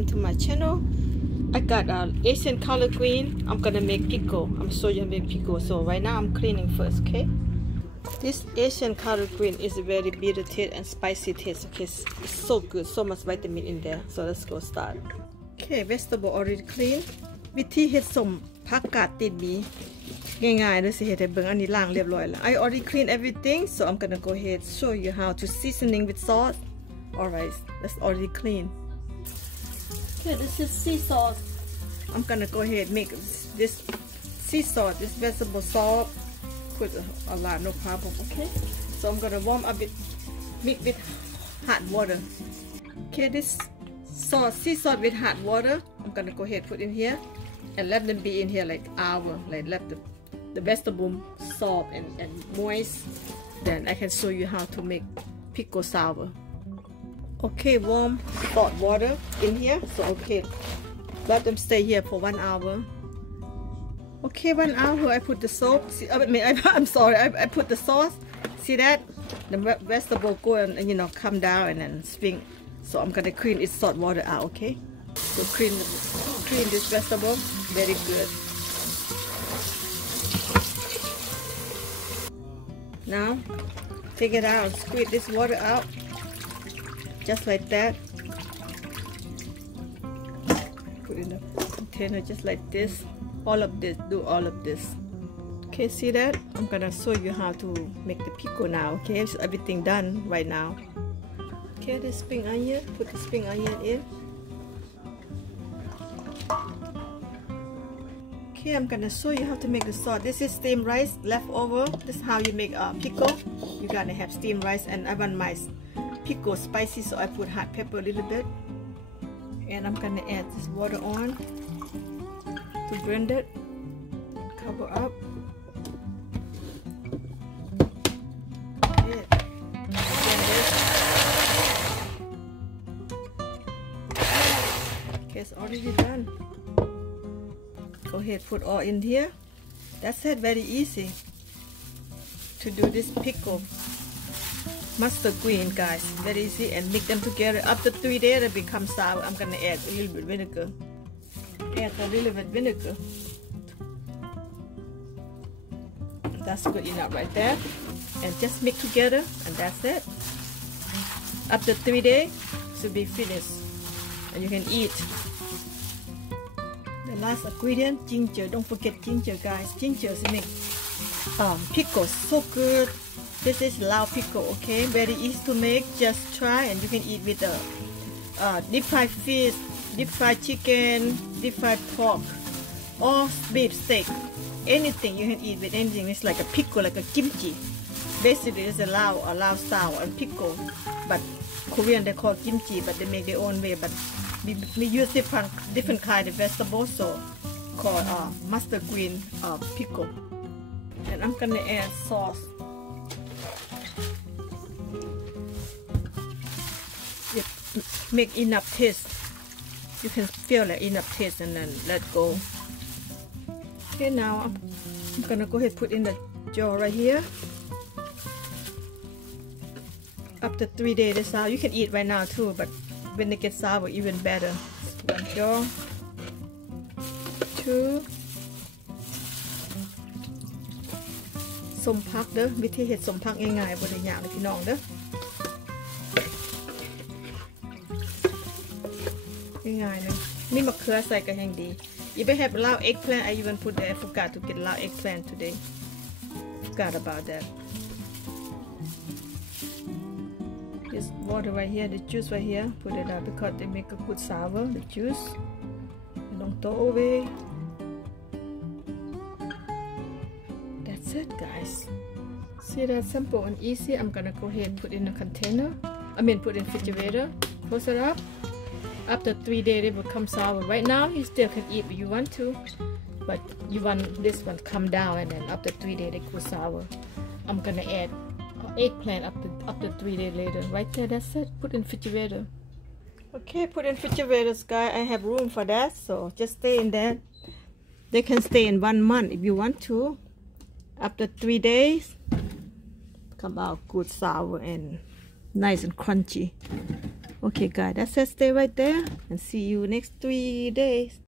welcome to my channel. I got Asian collard green. I'm gonna make pickle. I'm show you how to make pickle. So right now I'm cleaning first, okay? This Asian collard green is a very bitter taste and spicy taste. Okay, it's so good, so much vitamin in there. So let's go start. Okay, vegetable already clean. วิธีเฮ็ดส้มผักกาดติดบีง่ายๆเลยสิเฮ็ดให้เบิ่งอันนี้ล้างเรียบร้อยแล้ว I already clean everything, so I'm gonna go ahead show you how to seasoning with salt. Alright, that's already clean. Okay, this is sea salt. I'm gonna go ahead and make this sea salt, this vegetable salt. Put a lot, no problem. Okay, so I'm gonna warm up it, mix with hot water. Okay, this salt, sea salt with hot water. I'm gonna go ahead put in here and let them be in here like hour, like let the vegetable soft and moist. Then I can show you how to make pickle sour. Okay, warm hot water in here. So okay, let them stay here for 1 hour. Okay, 1 hour I put the soap. See, I'm sorry, I put the sauce. See that? The vegetable go and you know come down and then spring. So I'm gonna clean its salt water out. Okay, so clean this vegetable very good. Now take it out and squeeze this water out. Just like that. Put in the container just like this. All of this, do all of this. Okay, see that? I'm gonna show you how to make the pickle now. Okay, so everything done right now. Okay, the spring onion, put the spring onion in. Okay, I'm gonna show you how to make the sauce. This is steamed rice leftover. This is how you make a pickle. You gotta have steamed rice, and I want my pickle spicy, so I put hot pepper a little bit. And I'm gonna add this water on to blend it. Cover up. Okay, it's already done. Go ahead, put all in here. That's it, very easy to do this pickle. Mustard green, guys, very easy, and mix them together. After 3 days, it becomes sour. I'm gonna add a little bit vinegar. Add a little bit vinegar. That's good enough right there. And just mix together, and that's it. After 3 days, it should be finished, and you can eat. The last ingredient, ginger. Don't forget ginger, guys. Ginger make pickles so good. This is Lao pickle, okay? Very easy to make. Just try, and you can eat with deep fried fish, deep fried chicken, deep fried pork, or beef steak. Anything you can eat with anything. It's like a pickle, like a kimchi. Basically, it's a Lao style and pickle. But Korean they call kimchi, but they make their own way. But we use different kind of vegetables, so called mustard green pickle. And I'm gonna add sauce. It make enough taste. You can feel like enough taste, and then let go. Okay, now I'm gonna go ahead and put in the jar right here. After 3 days, that's how you can eat right now too, but when they get sour, even better. 1 jar, 2. ส้มผักเด้อวิธีเฮ็ดส้มผักง่ายๆบ่ได้ยากเลยพี่น้องเด้อง่ายๆเลยมีมะเขือใส่ก็แห้งดี If I have Lao eggplant, I even put there. I forgot to get Lao eggplant today. Forgot about that. This water right here, the juice right here, put it out because they make a good sour, the juice. Don't throw away. That's it, guys. See that simple and easy. I'm gonna go ahead and put in a container. Put in refrigerator. Close it up. After 3 days, it will come sour. Right now, you still can eat if you want to, but you want this one to come down, and then after 3 days, it goes sour. I'm gonna add eggplant after 3 days later. Right there, that's it. Put in refrigerator. Okay, put in refrigerator, guys. I have room for that, so just stay in there. They can stay in 1 month if you want to. After 3 days, come out good sour and nice and crunchy. Okay, guys, that's it. Stay right there and see you next 3 days.